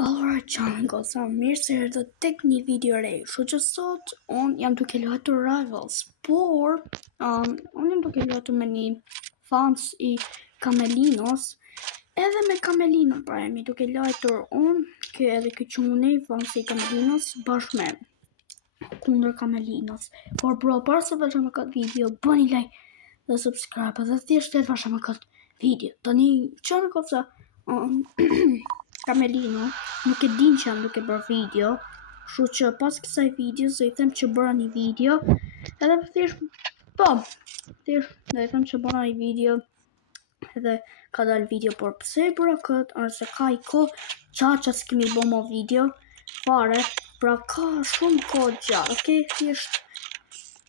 Alright, John goza, mirë se erdhët tek një video re. Kështu që sot unë jam duke luajtur Rivals, por unë jam duke luajtur me një fans i Kamelinos, edhe me Kamelino pra jemi duke luajtur unë, edhe ky çuni fans i Kamelinos bashkë me kundër Kamelinos. Por bro, para se vazhdojmë këtë video, bëni like dhe subscribe dhe thjesht e vazhdojmë këtë video. Tani John goza Kamelino nuk e din që jam duke bërë video, kështu që pas kësaj video se i them që bëra një video, edhe thjesht do i them që bëra një video, edhe ka dalë video, por pse e bëra këtë, ose ka i kohë qaqa s'kemi bo mo video, fare, pra ka shumë kohë gjatë, okay, thjesht,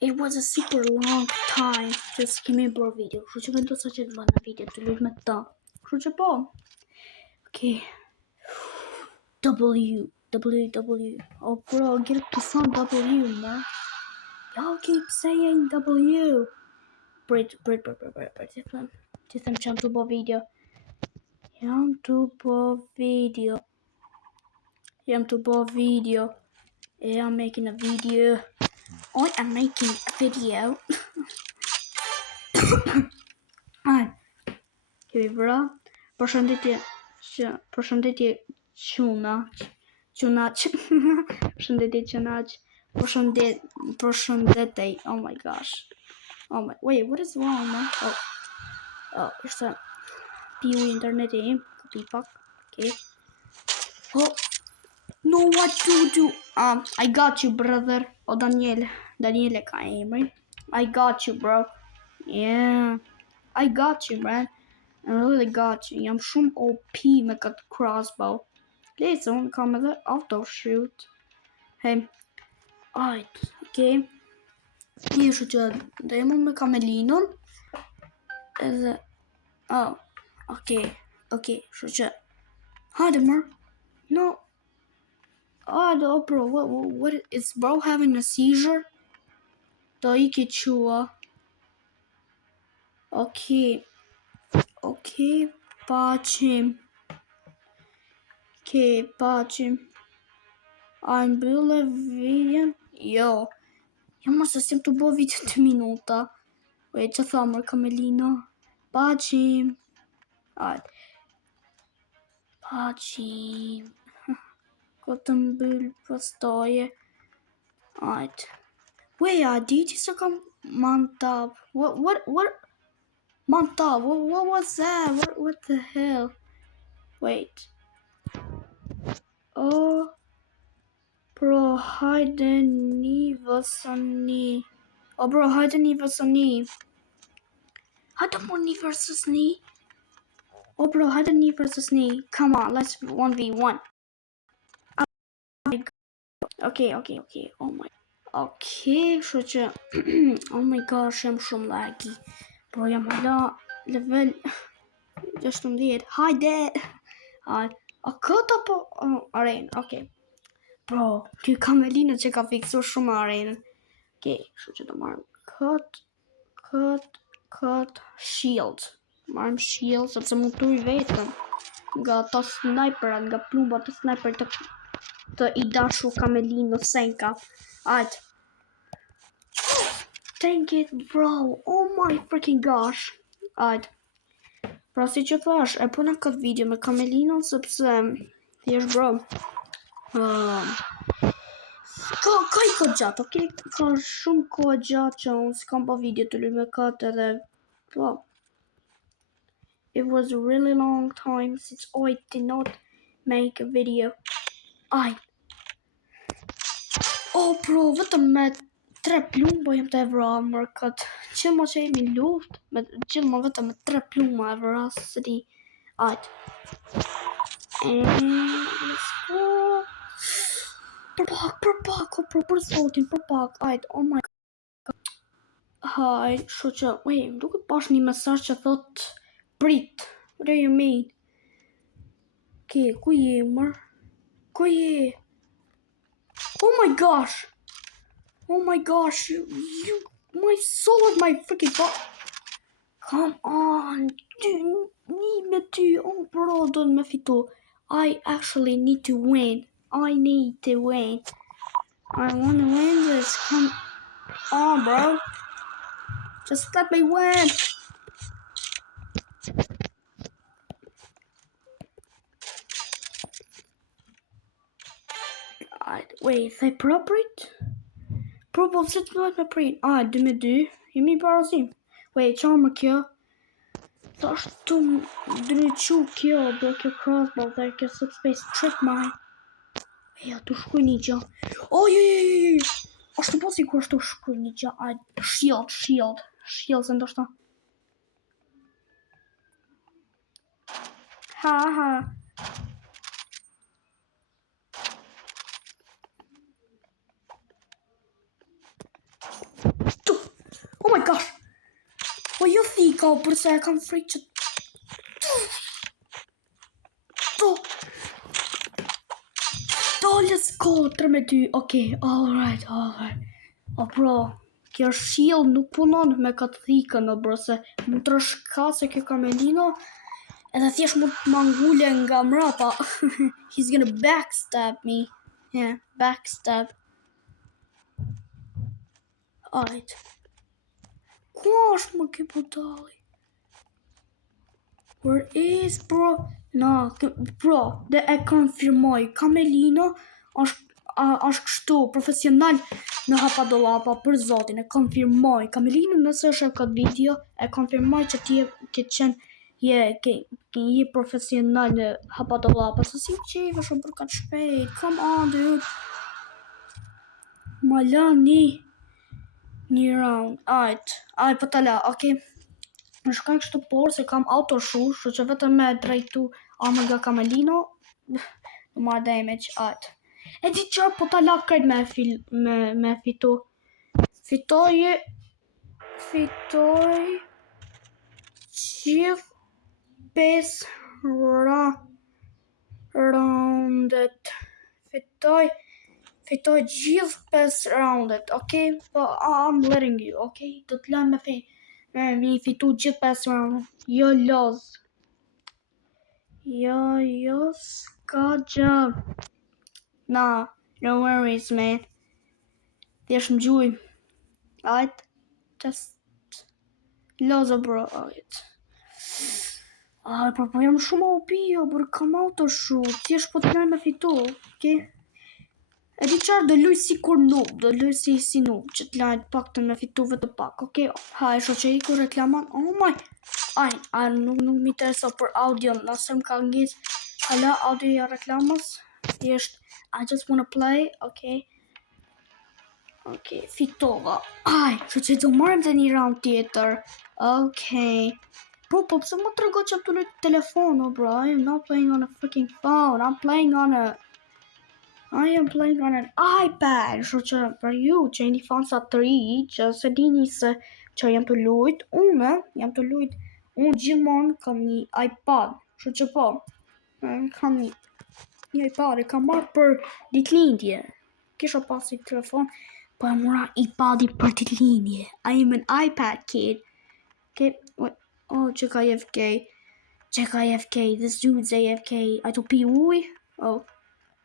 it was a super long time që s'kemi bërë video, kështu që vendosa që të bëna video të luj me ta, kështu që po, okay. W. Oh bro, get to some W, man. Y'all keep saying W. Break. Ti them që jam të bo video. I'm making a video. I am making a video. Kemi bra. Përshëndetje Qunaq. Përshëndetje Qunaq. Përshëndetej. Oh my gosh. Wait, what is wrong, man? Oh, it's a PU internet im. Pipak. Okay. Oh, no, what to do? I got you, brother. Oh, Daniele ka emri. I got you, bro. Yeah. I got you, man. I really got you. Jam shumë OP me këtë crossbow. Lejse, unë kam edhe auto shoot. Hey. Alright, okay. Një shu që dhe jemi me Kamelinon. Edhe... Oh, okay. Shu që... Hajde, mër. No. Oh, bro, what is bro having a seizure? Do I ke qua. Okay, paqim. A mbyllë videon? Jo. Mos se sim të bo video 2 minuta. Wait, që thamër Kamelino? Paqim. Paqim. Këtë mbyllë pastaje. Wait, a di që se kam mantab. What? Mantab, what was that? What the hell? Wait. Oh, bro, hajde një vësëni. Oh, bro, hajde një vësëni. Hajde mo një versus një. Oh, bro, hajde një versus një. Come on, let's 1v1. Okay. Oh my. Okay, kështu që... oh my gosh, jam shumë laggy. Bro, jam hala level 16. Hajde! A këtë apo arenë? Okay. Bro, kjo Kamelino që ka fiksu shumë arenë. Okay, kështu që do marrëm cut, shield. Marrëm shield, sepse mund të i vetëm. Nga ta sniperat, nga plumba të sniper të i dashu Kamelino senka. Ajt. Dang it, bro. Oh my freaking gosh. Ajt. Pra si që thash, e puna këtë video me Kamelino, sepse thjesht bro. Ka i kohë gjatë, okay? Ka shumë kohë gjatë që unë s'kam pa video të luj me këtë edhe, bro. It was a really long time since I did not make a video. Oh bro, vetëm me 3 plumba jam të e vra mërë këtë. Qëllë ma që jemi luft, qëllë ma vetëm me 3 plumba e vra, së di. Ajt. Let's go. Për zotin, ajt, oh my god. Ajt, shu që, wait, duke pash një mesazh që thot, prit, what do you mean? Okay, ku je mërë? Ku je? Oh my gosh, my sword, my freaking god. Come on, dude, një me ty, oh bro, do me fitu. I actually need to win. I need to win. I want to win this. Come on, bro. Just let me win. Wait, they appropriate? Probably it's not appropriate. Demi-2. Jemi parasim. Wait, çfarë kjo? Tash tu dëni çu kjo, do kjo crossbow dhe kjo subspace trip mine. Ja, tu shkuj ninja. Oh, je. Ashtu po sikur ashtu shkuj ninja. Shield se ndoshta. Ha. Oh my gosh. What you think përse e kam frikë që... Let's go, 3-2, okay, alright. Oh bro, kjo shield nuk punon me këtë thikën, bro, se më të rëshka se kjo Camelino, edhe thjesht mund të mangulle nga mrapa. He's gonna backstab me. Yeah, backstab. Alright. Ku është më kjo budalli? Where is, bro? No, bro, dhe e konfirmoj, Camelino është kështu, profesional në hapadollapa, për zotin, e konfirmoj. Camelino nëse është e këtë video, e konfirmoj që ti ke qenë, je profesional në hapadollapa, se si qeve shumë për këtë shpejt, come on, dude. Ma la një round, ajt, po tala, okej. Më shkaj kështu por se kam autoshoot, shu që vetëm me drejtu armër nga Camelino, në marrë damage, ajt. E di qarë po ta lak krejt me fitu. Fitoj gjithë 5 roundet. Fitoj gjithë 5 roundet, okay? But I'm letting you, okay? Do të lëm me fitu gjithë 5 roundet. Jo loz. Jo, s'ka gjë. Nah, no worries, man. Thjesht më gjuj. Alright? Just lozo, bro. Alright. Po jam shumë OP, bro, kam autoshoot. Thjesht po të me fitu, okay? E di qarë do luj si kur noob, do luj si noob, që të lajt pak të me fitu vetë pak, okej? Ha, e shoqe i kur reklaman, oh my, nuk mi intereso për audio, nëse më ka ngis, hala, audio ja reklamas, thjesht, I just wanna play, okej, fitova, shoqe do marim dhe një round tjetër, okej, bro, po pëse më të rego që të luj telefon, bro, I am not playing on a freaking phone, I am playing on an iPad, shu që për ju që jeni fansa të ri, që se dini se që jam të lujt, unë gjithmonë kam një iPad, shu që po, kam një iPad, e kam marrë për ditëlindje, kisha pasi telefon, po e mora iPad-i për ditëlindje, I am an iPad kid, check AFK, this dude's AFK, I to pi uj,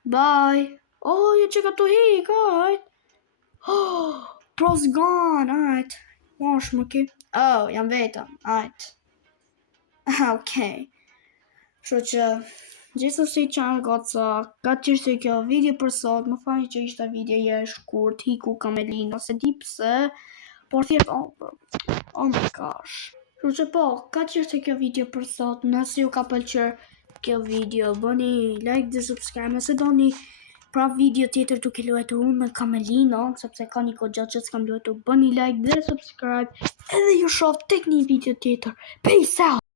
bye. Oh, you check out to here, guys. Oh, bro's gone. Alright. Wash monkey. Oh, jam vetëm. Alright. Okay. Kështu që gjithsesi që goca, ka qishtë kjo video për sot, më fani që ishte video e shkurt, hiku Camelino, se di pse, por thjesht, oh my gosh. Kështu që po, ka qishtë kjo video për sot, nëse ju ka pëlqyer kjo video, bëni like dhe subscribe, nëse doni pra video tjetër duke luajtur unë me Camelino, sepse ka një kohë gjatë që s'kam luajtur, bëni like dhe subscribe, edhe ju shoh tek një video tjetër. Peace out!